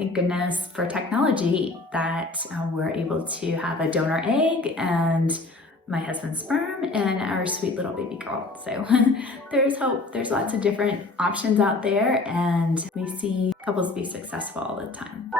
thank goodness for technology that we're able to have a donor egg and my husband's sperm and our sweet little baby girl. So there's hope. There's lots of different options out there, and we see couples be successful all the time.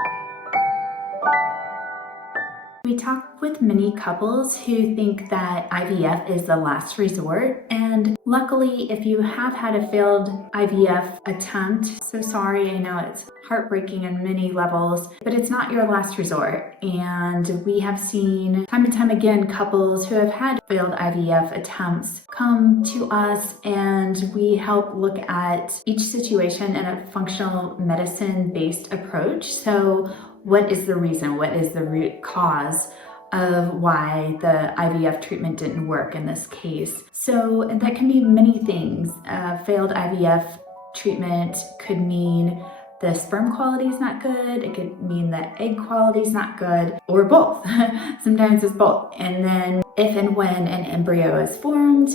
We talk with many couples who think that IVF is the last resort, and luckily, if you have had a failed IVF attempt, so sorry, I know it's heartbreaking on many levels, but it's not your last resort. And we have seen time and time again couples who have had failed IVF attempts come to us, and we help look at each situation in a functional medicine-based approach. So what is the reason? What is the root cause of why the IVF treatment didn't work in this case? So that can be many things. Failed IVF treatment could mean the sperm quality is not good. It could mean the egg quality is not good, or both. Sometimes it's both. And then if and when an embryo is formed,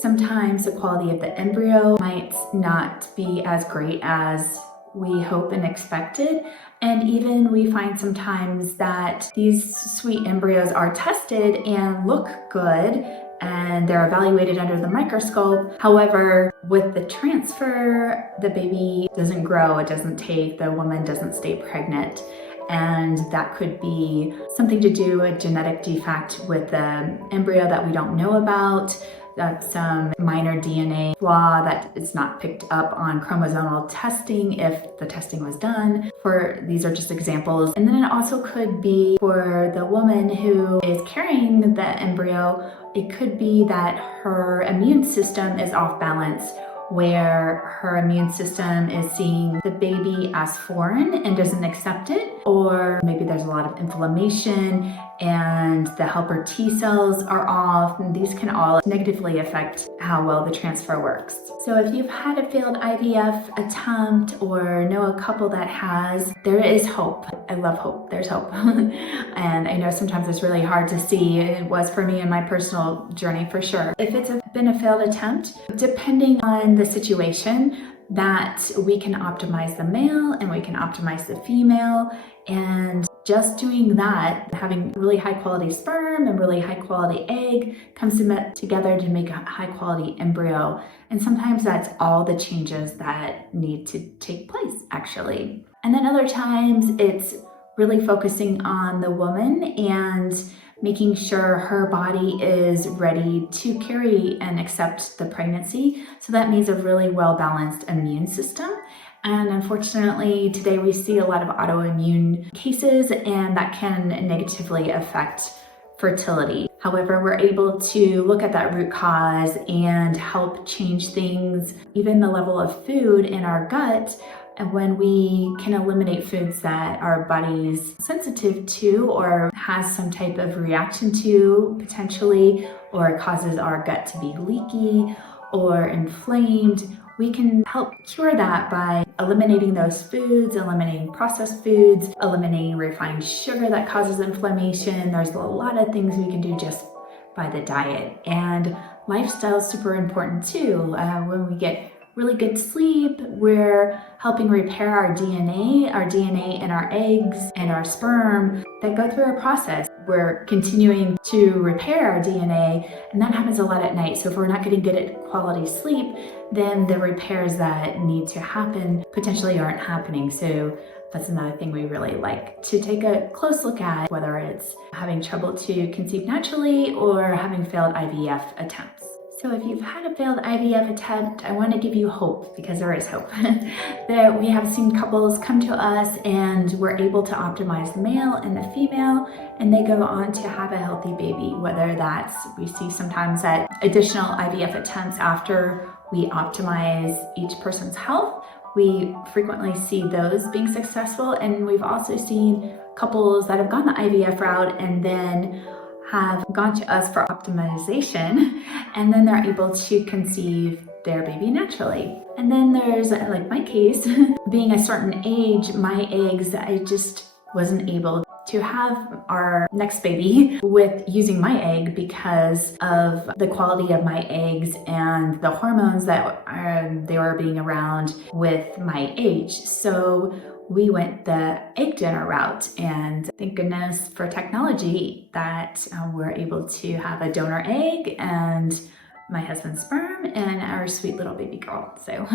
sometimes the quality of the embryo might not be as great as we hope and expected. And even we find sometimes that these sweet embryos are tested and look good and they're evaluated under the microscope. However, with the transfer, the baby doesn't grow, it doesn't take, the woman doesn't stay pregnant. And that could be something to do with genetic defect with the embryo that we don't know about. That's some minor DNA flaw that is not picked up on chromosomal testing if the testing was done. These are just examples. And then it also could be for the woman who is carrying the embryo, it could be that her immune system is off balance, where her immune system is seeing the baby as foreign and doesn't accept it, or maybe there's a lot of inflammation and the helper T cells are off, and these can all negatively affect how well the transfer works. So if you've had a failed IVF attempt or know a couple that has, there is hope. I love hope. There's hope. And I know sometimes it's really hard to see. It was for me in my personal journey for sure. If it's been a failed attempt, depending on the situation, that we can optimize the male and we can optimize the female. And just doing that, having really high quality sperm and really high quality egg comes together to make a high quality embryo. And sometimes that's all the changes that need to take place, actually. And then other times it's really focusing on the woman and making sure her body is ready to carry and accept the pregnancy. So that means a really well-balanced immune system. And unfortunately, today we see a lot of autoimmune cases, and that can negatively affect fertility. However, we're able to look at that root cause and help change things, even the level of food in our gut. And when we can eliminate foods that our body's sensitive to or has some type of reaction to potentially, or causes our gut to be leaky or inflamed, we can help cure that by eliminating those foods, eliminating processed foods, eliminating refined sugar that causes inflammation. There's a lot of things we can do just by the diet. And lifestyle is super important too. When we get really good sleep, we're helping repair our DNA in our eggs and our sperm that go through a process. We're continuing to repair our DNA, and that happens a lot at night. So if we're not getting good at quality sleep, then the repairs that need to happen potentially aren't happening. So that's another thing we really like to take a close look at, whether it's having trouble to conceive naturally or having failed IVF attempts. So if you've had a failed IVF attempt, I want to give you hope, because there is hope. That we have seen couples come to us and we're able to optimize the male and the female, and they go on to have a healthy baby. Whether that's, we see sometimes that additional IVF attempts after we optimize each person's health, we frequently see those being successful. And we've also seen couples that have gone the IVF route and then have gone to us for optimization, and then they're able to conceive their baby naturally. And then there's, like my case, being a certain age, my eggs, I just wasn't able to have our next baby with using my egg because of the quality of my eggs and the hormones that they were being around with my age. So we went the egg donor route, and thank goodness for technology that we're able to have a donor egg and my husband's sperm and our sweet little baby girl. So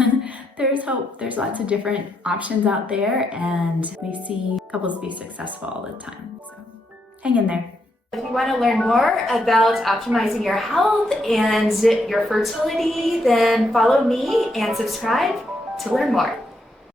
there's hope. There's lots of different options out there, and we see couples be successful all the time. So hang in there. If you want to learn more about optimizing your health and your fertility, then follow me and subscribe to learn more.